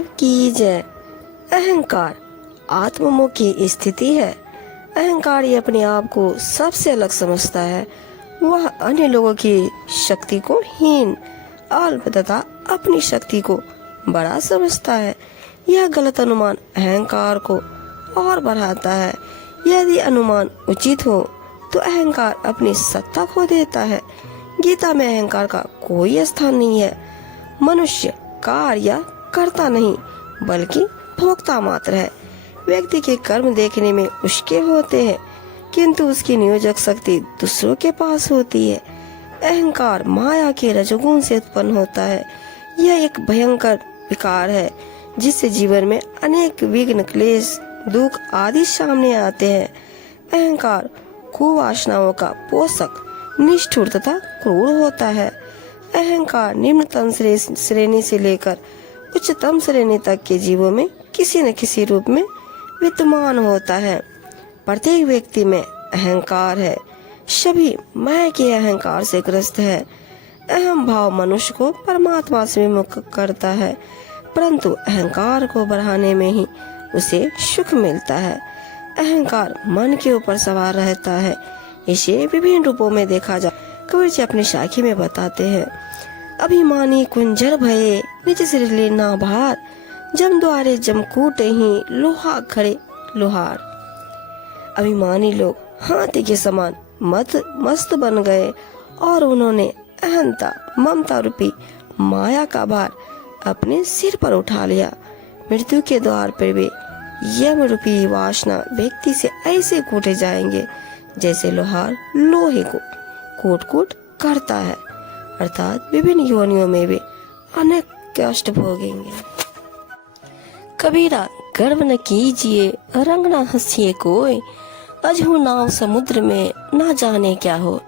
महादेव की जय। अहंकार आत्ममोह की स्थिति है। अहंकारी अपने आप को सबसे अलग समझता है। वह अन्य लोगों की शक्ति को हीन, अल्प तथा अपनी शक्ति को बड़ा समझता है। यह गलत अनुमान अहंकार को और बढ़ाता है। यदि अनुमान उचित हो तो अहंकार अपनी सत्ता खो देता है। गीता में अहंकार का कोई स्थान नहीं है। मनुष्य कार्य करता नहीं बल्कि भोक्ता मात्र है। व्यक्ति के कर्म देखने में उसके होते हैं किंतु उसकी नियोजक शक्ति दूसरों के पास होती है। अहंकार माया के रजोगुण से उत्पन्न होता है। यह एक भयंकर विकार है जिससे जीवन में अनेक विघ्न, क्लेश, दुख आदि सामने आते हैं। अहंकार कुवासनाओं का पोषक, निष्ठुर तथा क्रूर होता है। अहंकार निम्नतम श्रेणी से लेकर उच्चतम श्रेणी तक के जीवों में किसी न किसी रूप में विद्यमान होता है। प्रत्येक व्यक्ति में अहंकार है। सभी मैं के अहंकार से ग्रस्त है। अहम भाव मनुष्य को परमात्मा से विमुख करता है, परंतु अहंकार को बढ़ाने में ही उसे सुख मिलता है। अहंकार मन के ऊपर सवार रहता है। इसे विभिन्न रूपों में देखा जा। कबीर जी अपनी साखी में बताते हैं, अभिमानी कुंजर भये निज सिर लेना भार, जम द्वारे जम कूटे ही लोहा खड़े लोहार। अभिमानी लोग हाथी के समान मस्त बन गए और उन्होंने अहंता, ममता रूपी माया का भार अपने सिर पर उठा लिया। मृत्यु के द्वार पर वे यम रूपी वासना व्यक्ति से ऐसे कूटे जाएंगे जैसे लोहार लोहे को कूट कूट करता है, अर्थात विभिन्न योनियों में वे अनेक कष्ट भोगेंगे। कबीरा गर्व न कीजिए, रंग न हंसिए कोई, अजहू नाव समुद्र में ना जाने क्या हो।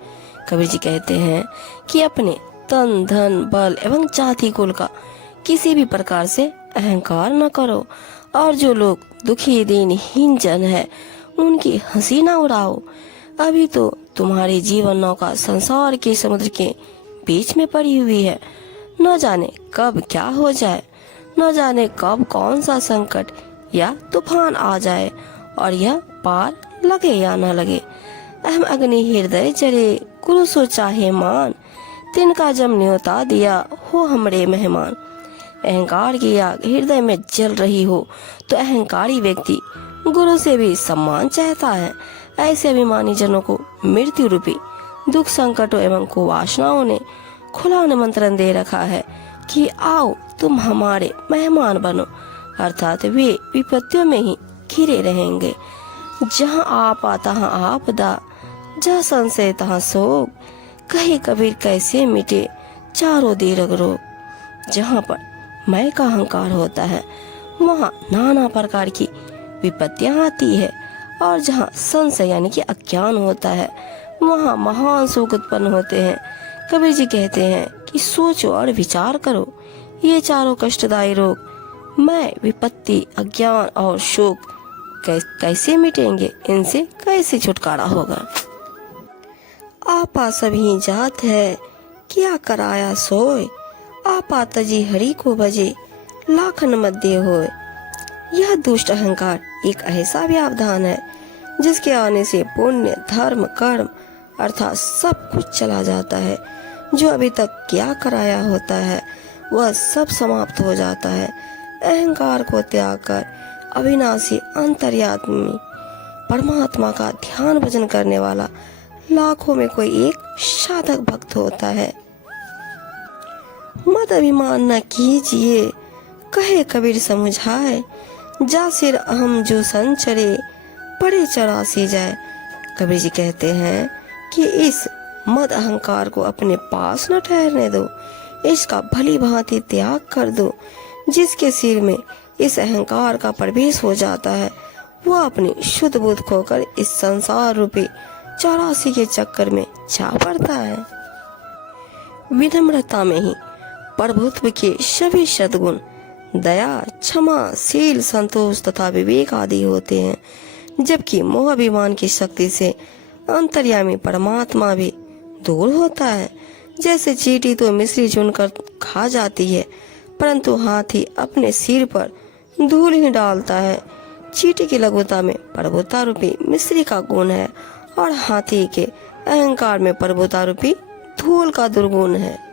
कबीर जी कहते हैं कि अपने तन, धन, बल एवं जाति कुल का किसी भी प्रकार से अहंकार न करो और जो लोग दुखी दीनहीन जन है उनकी हंसी न उड़ाओ। अभी तो तुम्हारी जीवन नौका संसार के समुद्र के बीच में पड़ी हुई है। न जाने कब क्या हो जाए, न जाने कब कौन सा संकट या तूफान आ जाए और यह पार लगे या न लगे। अहम अग्नि हृदय जले, गुरु सो चाहे मान, तिनका जम न्योता दिया हो हमरे मेहमान। अहंकार की आग हृदय में जल रही हो तो अहंकारी व्यक्ति गुरु से भी सम्मान चाहता है। ऐसे अभिमानी जनों को मृत्यु रूपी दुख, संकटों एवं कुवासनाओं ने खुला निमंत्रण दे रखा है कि आओ तुम हमारे मेहमान बनो, अर्थात वे विपत्तियों में ही घिरे रहेंगे। जहाँ आपा तहाँ आपदा, जहाँ संशय तहाँ शोक, कहे कबीर कैसे मिटे चारों दीर्घ रोग। जहाँ पर मैं का अहंकार होता है वहाँ नाना प्रकार की विपत्तियाँ आती है और जहाँ संशय यानी कि अज्ञान होता है वहाँ महान सुख उत्पन्न होते हैं। कबीर जी कहते हैं कि सोचो और विचार करो, ये चारों कष्टदायी रोग मैं, विपत्ति, अज्ञान और शोक कैसे मिटेंगे, इनसे कैसे छुटकारा होगा। आपा सभी जात है क्या कराया सोए, आपा तजी हरि को बजे लाखन मध्य होए। यह दुष्ट अहंकार एक ऐसा व्यवधान है जिसके आने से पुण्य, धर्म, कर्म अर्थात सब कुछ चला जाता है। जो अभी तक क्या कराया होता है वह सब समाप्त हो जाता है। अहंकार को त्याग कर अविनाशी अंतर्यामी परमात्मा का ध्यान भजन करने वाला लाखों में कोई एक साधक भक्त होता है। मत अभिमान न कीजिए, कहे कबीर समझाए, जा सिर अहम जो संचरे पड़े चढ़ासी जाए। कबीर जी कहते हैं कि इस मद अहंकार को अपने पास न ठहरने दो, इसका भली भांति त्याग कर दो। जिसके सिर में इस अहंकार का प्रवेश हो जाता है वह अपनी शुद्ध बुद्ध खोकर इस संसार रूपी 84 के चक्कर में जा पड़ता है। विनम्रता में ही प्रभुत्व के सभी सद्गुण दया, क्षमा, शील, संतोष तथा विवेक आदि होते हैं, जबकि मोह अभिमान की शक्ति से अंतर्यामी परमात्मा भी दूर होता है। जैसे चींटी तो मिश्री चुनकर खा जाती है परंतु हाथी अपने सिर पर धूल ही डालता है। चींटी की लघुता में प्रभुता रूपी मिस्री का गुण है और हाथी के अहंकार में प्रभुता रूपी धूल का दुर्गुण है।